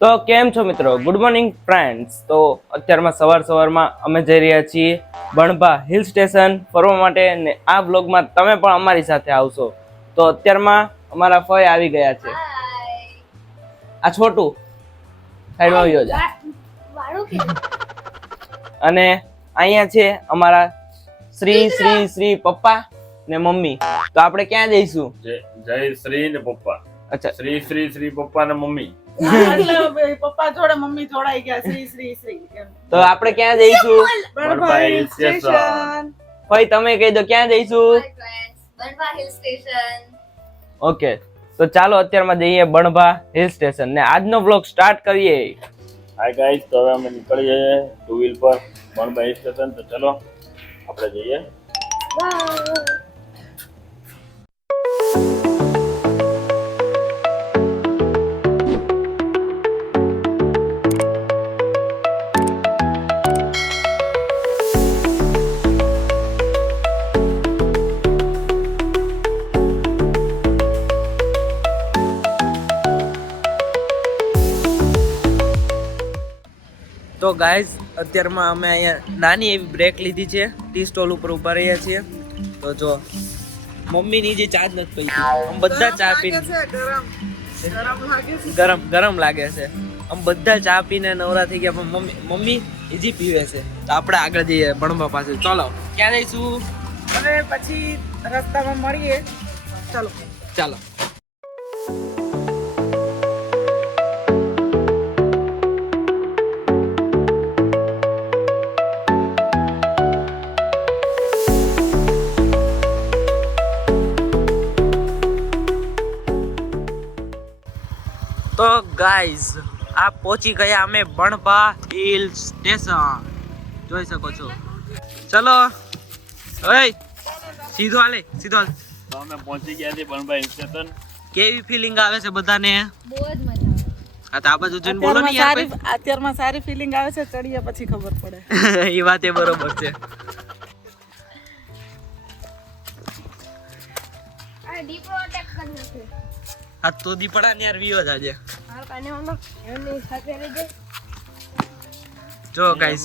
તો કેમ છો મિત્રો? Good morning friends. તો અત્યારમાં સવારમાં અમે જઈ રહ્યા છીએ બણભા હિલ સ્ટેશન ફરવા માટે ને આ વ્લોગમાં તમે પણ અમારી સાથે આવશો. તો અત્યારમાં અમારા ફઈ આવી ગયા છે. આ છોટું સાઈડમાં આવ્યો જા. અને અહીંયા છે અમારા શ્રી પપ્પા ને મમ્મી. તો આપણે ક્યાં જઈશું? જય શ્રી ને પપ્પા. અચ્છા, શ્રી પપ્પા ને મમ્મી. પપ્પા જોડે મમ્મી જોડાઈ ગયા. શ્રી તો આપણે ક્યાં જઈશું? બણભા હિલ સ્ટેશન. ભાઈ તમે કહી દો ક્યાં જઈશું? બણભા હિલ સ્ટેશન. ઓકે, તો ચાલો અત્યારમાં જઈએ બણભા હિલ સ્ટેશન ને આજનો વ્લોગ સ્ટાર્ટ કરીએ. હાય ગાઈસ, તો હવે અમે નીકળી જઈએ ટુ વ્હીલ પર બણભા હિલ સ્ટેશન. તો ચલો આપણે જઈએ. તો ગાઈઝ અત્યારમાં અમે અહીંયા નાની એવી બ્રેક લીધી છે, ટી સ્ટોલ ઉપર ઊભા રહ્યા છીએ. તો જો મમ્મીની જે ચા જ નથી પીતી, આમ બધા ચા પીને ગરમ લાગે છે. આમ બધા ચા પીને નવરા થઈ ગયા, પણ મમ્મી હજી પીવે છે. તો આપણે આગળ જઈએ બણભા પાસે. ચાલો ક્યાં જઈશું? અને પછી રસ્તામાં મળીએ. ચાલો. તો ગાઈઝ આ પહોંચી ગયા અમે બણભા હિલ સ્ટેશન. જોઈ શકો છો. ચલો ઓય સીધો હાલે. તો અમે પહોંચી ગયા છીએ બણભા હિલ સ્ટેશન. કેવી ફીલિંગ આવે છે બધાને? બહુ જ મજા આવે. આ તો આ બાજુ જોઈને બોલો ને યાર. અત્યારમાં સારી ફિલિંગ આવે છે, ચડીએ પછી ખબર પડે. એ વાત એ બરોબર છે. આ ડીપ પ્રોટેક્ટ કરવું છે. આ તો દીપડા ને યાર વિયો જાજે. મારા કાને ઓલો એમની સાથે રહેજે. જો ગાઈસ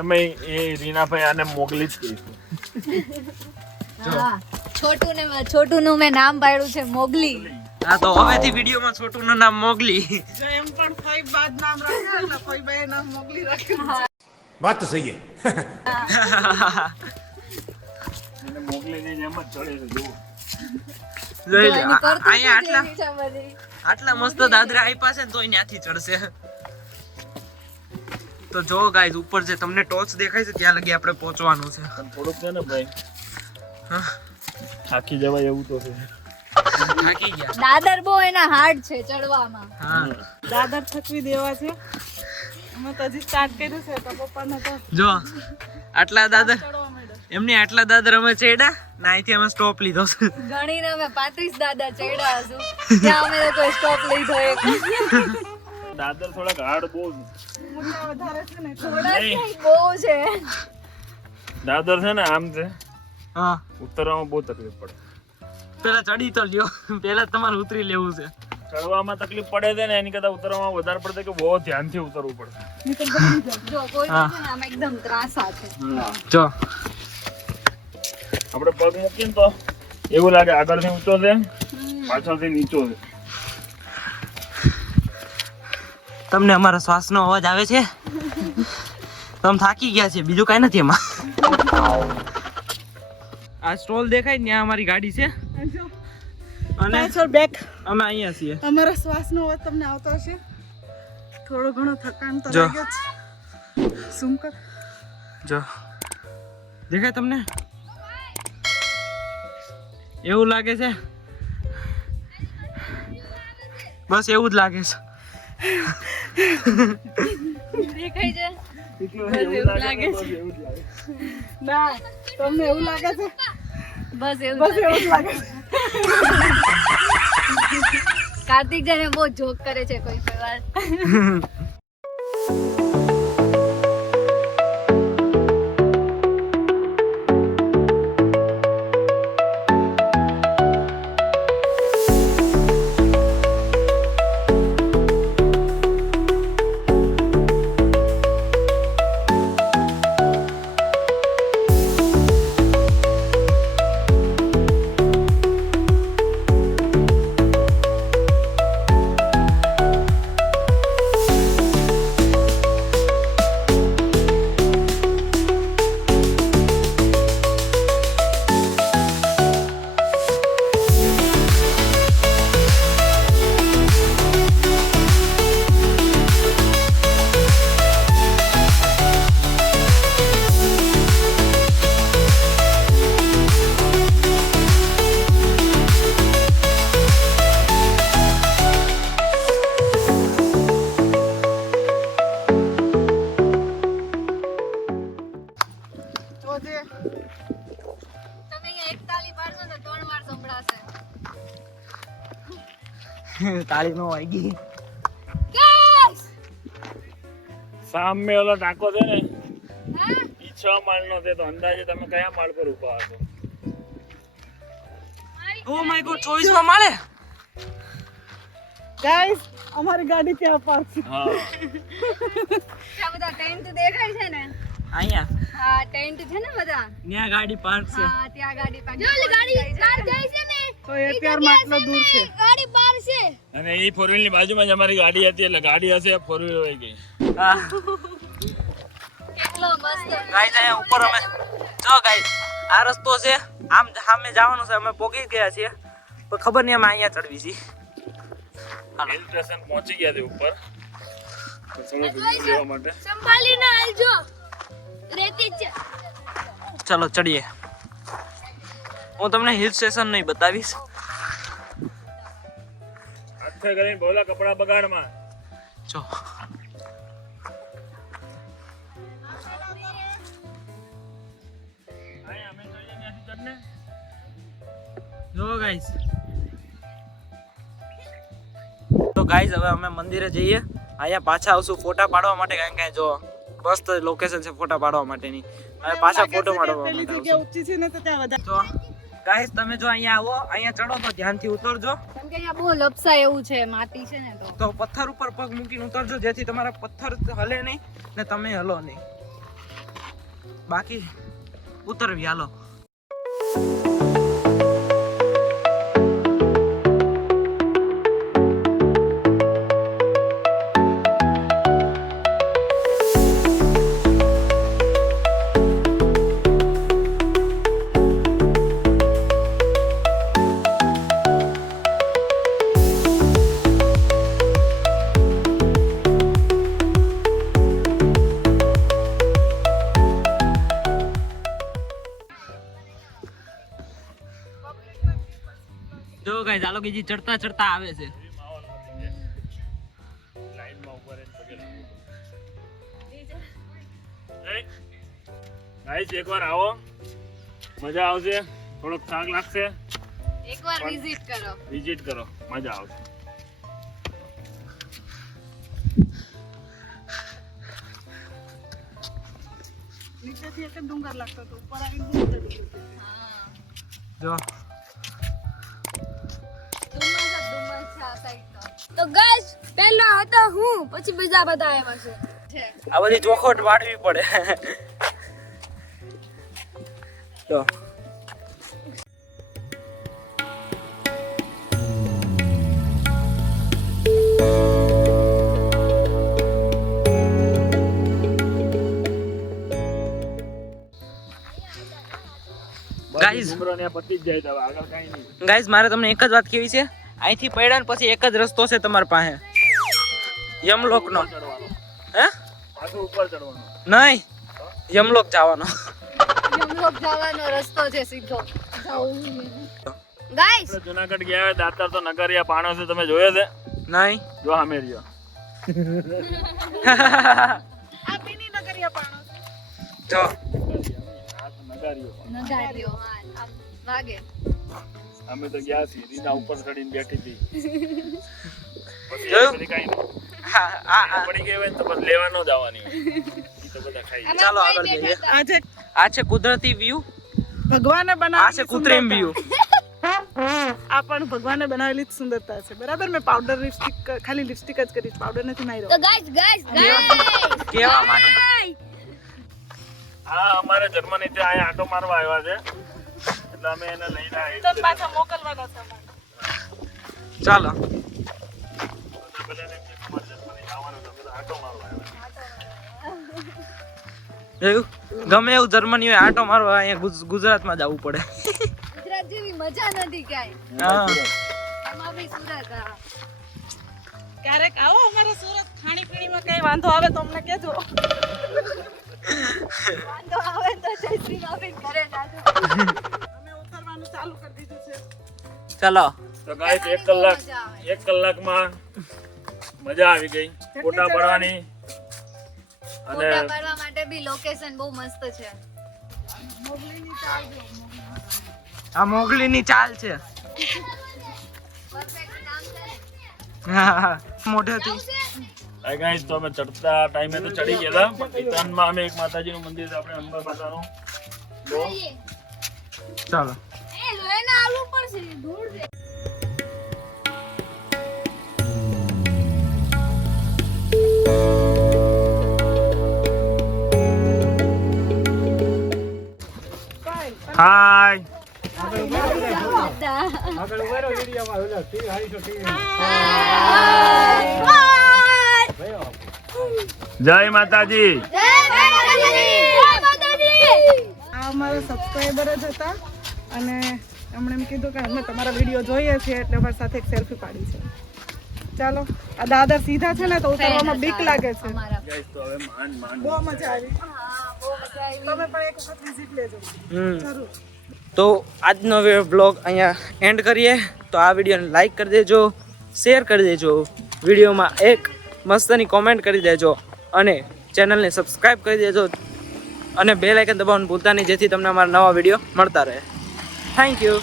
એમય એ રીનાભાઈ આને મોગલી જ કહીશું. હા, છોટુનું મેં નામ પાડ્યું છે મોગલી. હા, તો હવેથી વિડીયોમાં છોટુનું નામ મોગલી. જો એમ પણ ફઈ બાદ નામ રાખ્યું એટલે ફઈ બાએ નામ મોગલી રાખ્યું. बात तो सही है. એને મોગલીની જેમ જ ચડે છે જુઓ. જોઈ લે એની કરતૂત અહીંયા જ એવી છે બધી. આટલા મસ્ત દાદરા આપ્યા છે ને તોય ત્યાંથી ચડશે. તો જો ગાઈઝ ઉપર છે, તમને ટોચ દેખાય છે ત્યાં લગી આપણે પહોંચવાનું છે. પણ થોડુંક છે ને ભાઈ, હા, થાકી જવાય એવું તો છે. થાકી ગયા. દાદર બહુ એના હાર્ડ છે ચડવામાં. હા, દાદર થકવી દેવા છે. અમે તો હજી સ્ટાર્ટ કર્યું છે, તો પપ્પાને તો જો આટલા દાદર ચડવા માંડ્યો. એમની આટલા દાદર અમે ચડ્યા ને અહીંથી અમે સ્ટોપ લીધો છે. ગણીને અમે 35 દાદર ચડ્યા હશું. ત્યાં અમે લોકોએ સ્ટોપ લીધો એક. દાદર થોડાક હાર્ડ બહુ છે. ઊંચા વધારે છે ને એટલે. થોડા જ નહીં, બહુ છે. દાદર છે ને આમ છે, હા, ઉતરવામાં બહુ તકલીફ પડે. પેલા ચડી તો લ્યો, પેલા તમારે ઉતરી લેવું છે. ચડવામાં તકલીફ પડે છે ને એની કરતા ઉતરવામાં વધારે પડે કે બહુ ધ્યાનથી ઉતરવું પડે. જો કોઈ હા. છે ને આમ એકદમ ત્રાસા છે. જો આપણે પગ મૂકીને તો એવું લાગે આગળથી ઊંચો છે, પાછળથી નીચો છે. તમને અમારો શ્વાસનો અવાજ આવે છે? તમે થાકી ગયા છે, બીજું કાંઈ નથી એમાં. આ સ્ટોલ દેખાય ને ત્યાં અમારી ગાડી છે જો અને પાછળ બેક અમે અહીંયા છીએ. અમારા શ્વાસનો અવાજ તમને આવતો હશે. થોડો ઘણો થકાન તો જો. લાગે જ. શું કર? જો દેખાય તમને? એવું લાગે છે? બસ એવું જ લાગે છે. દેખાય છે? એવું લાગે છે. ના, તમને એવું લાગે છે? બસ એવું બસ જ એવું જ લાગે છે. કાર્તિક જને બહુ જોક કરે છે કોઈ કોઈ વાર. તાળી નો વાગી. સામે ઓલો ટાંકો છે ને ઈ 6 માળનો છે, તો અંદાજે તમે કયા માળ પર ઊભા હશો? ઓ માય ગોડ, 24 માં મળે. ગાઈસ અમારી ગાડી ત્યાં પાર્ક છે. હા ત્યાં બધા ટેન્ટ દેખાય છે ને? અહીંયા હા ટેન્ટ છે ને બધા. ન્યા ગાડી પાર્ક છે. હા ત્યાં ગાડી પાર્ક. જો ગાડી કાર જાય છે ને. તો એ અત્યારમાં આટલો દૂર છે. ગાડી બહાર છે. અને ઈ 4 વ્હીલ ની બાજુમાં જ અમારી ગાડી હતી, એટલે ગાડી હશે 4 વ્હીલ હોય ગઈ. હા કેટલો મસ્ત. ગાઈસ અહીંયા ઉપર અમે જો ગાઈસ આ રસ્તો છે, આમ સામે જવાનું છે. અમે પોગી ગયા છીએ પણ ખબર નહીં અમે અહીંયા ચડવી છીએ. હિલ સ્ટેશન પહોંચી ગયા છે ઉપર, તો ચલો વિડિયો લેવા માટે. સંભાળીને હાલજો. રેતી છે. ચલો ચડીએ. હું તમને હિલ સ્ટેશન નહીં બતાવીશ. હાથે કરીને બોલા કપડા બગાડમાં. જો આયા અમે જોઈએ ત્યાંથી ચડને. જો ગાઈસ, તો ગાઈસ હવે અમે મંદિરે જઈએ. અહીંયા પાછા આવશું ફોટા પાડવા માટે, કારણ કે જો મસ્ત લોકેશન છે ફોટા પાડવા માટેની. હવે પાછા ફોટો પાડવા પેલી માટે જગ્યા આવશું. ઊંચી છે ને તો ત્યાં વધારે. તો ગાઈસ તમે જો અહીંયા આવો, અહીંયા ચડો તો ધ્યાનથી ઉતરજો. કેમ કે અહીંયા બહુ લપસા એવું છે, માટી છે ને તો. તો પથ્થર ઉપર પગ મૂકીને ઉતરજો, જેથી તમારા પથ્થર હલે નહીં ને તમે હલો નહીં. બાકી ઉતરવી હાલો. જો ગાઈસ આ લોકો જે ચડતા ચડતા આવે છે. લાઈનમાં ઉભા રહીને પગે લાગો. ગાઈસ એકવાર આવો, મજા આવશે. થોડોક થાક લાગશે, એકવાર વિઝિટ કરો. વિઝિટ કરો, મજા આવશે. નીચેથી એક જ ડુંગર લાગતો હતો, ઉપર આવીને બહુ ચડી ગયું. હા જો ડુમસ છે આ સાઈડ તો. તો ગાઈસ પહેલા હતા હું, પછી બીજા બધા આવ્યા છે. આ બધી ચોખવટ વાળવી પડે. તો ગાઈસ ઉમરો ને પતી જ જાય તો હવે આગળ કાંઈ નહીં. ગાઈસ મારે તમને એક જ વાત કહેવી છે. અહીંથી પડ્યા ને પછી એક જ રસ્તો છે તમારી પાસે, યમલોકનો. ચડવાનો, હે પાછું ઉપર ચડવાનું. નહીં, યમલોક જવાનો. યમલોક જવાનો રસ્તો છે સીધો. ગાઈસ આપણે જુનાગઢ ગયા હોય દાતાર તો નગરિયા પાણો છે, તમે જોયો છે? નહીં. જો સામે રહ્યો. આ પીની નગરિયા પાણો છે. જો આ તો નગારીઓ પાણો. નગારીઓ હા આમ વાગે. અમે તો ગયા છીએ, રીના ઉપર ચડીને બેઠી હતી. પછી જોયું? બધી કાંઈ નહીં. આ પડી ગઈ હોય ને તો બસ લેવા ન જવાની હોય. ઈ તો બધા ખાઈ જાય. ચાલો આગળ જઈએ. આજે આ છે કુદરતી વ્યૂ, ભગવાને આ છે બનાવેલી કૃત્રિમ સુંદરતા. વ્યૂ. આ પણ ભગવાને બનાવેલી જ સુંદરતા છે. બરાબર, મેં પાવડર લિપસ્ટિક ખાલી લિપસ્ટિક જ કરીશ, પાવડર નથી માર્યો. તો ગાઈસ કેવા માટે હા, અમારે જર્મની થી અહીંયા આટો મારવા આવ્યા છે, એટલે અમે એને લઈને તો આવ્યા. પાછા મોકલવાના છે અમારે. ચાલો. બધાને એમ કે તમારે જર્મની આવવાનું છે, અમે તો આટો મારવા આવ્યા. જોયું? ગમે એવું જર્મની હોય આટો મારવા અહીંયા ગુજરાતમાં જવું પડે. ગુજરાત જેવી મજા નથી ક્યાંય. હા એમાં બી સુરત હા. ક્યારેક આવો અમારા સુરત, ખાણીપીણીમાં કઈ વાંધો આવે તો અમને કહેજો. વાંધો આવે તો જયશ્રી ભાભી ઘરે જાજો. અમે ઉતરવાનું ચાલુ કરી દીધું છે. ચાલો. તો ગાઈસ 1 કલાકમાં મજા આવી ગઈ ફોટા પાડવાની. અને ફોટા પાડવા માટે બી લોકેશન બહુ મસ્ત છે. મોગલીની ચાલ જો, આ મોગલીની ચાલ છે. પરફેક્ટ નામ છે ને. હા મોઢેથી હાય ગાઈસ તો અમે ચડતા ટાઈમે તો ચડી ગયા હતા પણ રિટર્નમાં અમે એક માતાજીનું મંદિર છે આપણે અંબા માતાનું તો ચાલો એ લોહીને આલુ પડશે ધૂળ છે હાય જય માતાજી આ અમારા સબસ્ક્રાઈબર જ હતા અને એમણે એમ કીધું કે અમે તમારા વિડીયો જોઈએ છીએ એટલે અમારી સાથે એક સેલ્ફી પાડી છે. ચાલો આ દાદા સીધા છે ને તો ઉતરવામાં બીક લાગે છે. ગાઈસ તો હવે માન બહુ મજા આવી. તમે પણ એક વખત વિઝિટ લેજો જરૂર. તો આજનો વ્લોગ અહીંયા એન્ડ કરીએ. તો આ વિડીયોને લાઈક કરી દેજો, શેર કરી દેજો, વિડીયોમાં એક મસ્તની કોમેન્ટ કરી દેજો અને ચેનલને સબસ્ક્રાઈબ કરી દેજો અને બેલ આઇકન દબાવવાનું ભૂલતા નહીં જેથી તમને અમારા નવા વિડીયો મળતા રહે. Thank you.